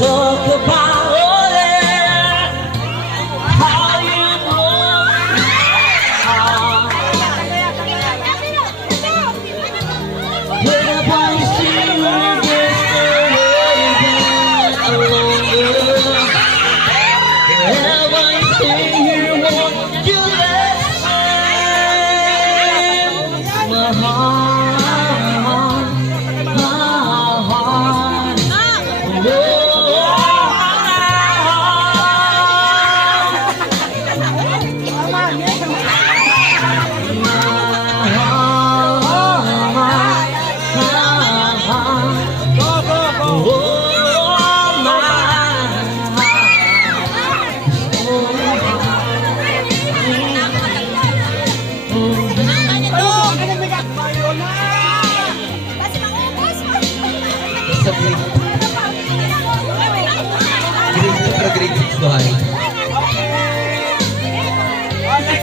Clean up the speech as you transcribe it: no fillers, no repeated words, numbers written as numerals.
talk about all that, how you broke my heart. When I finally see you against the horizon longer, wherever you stay here, won't you listen? My heart, my heart, Grade 2 para grade 6 doon.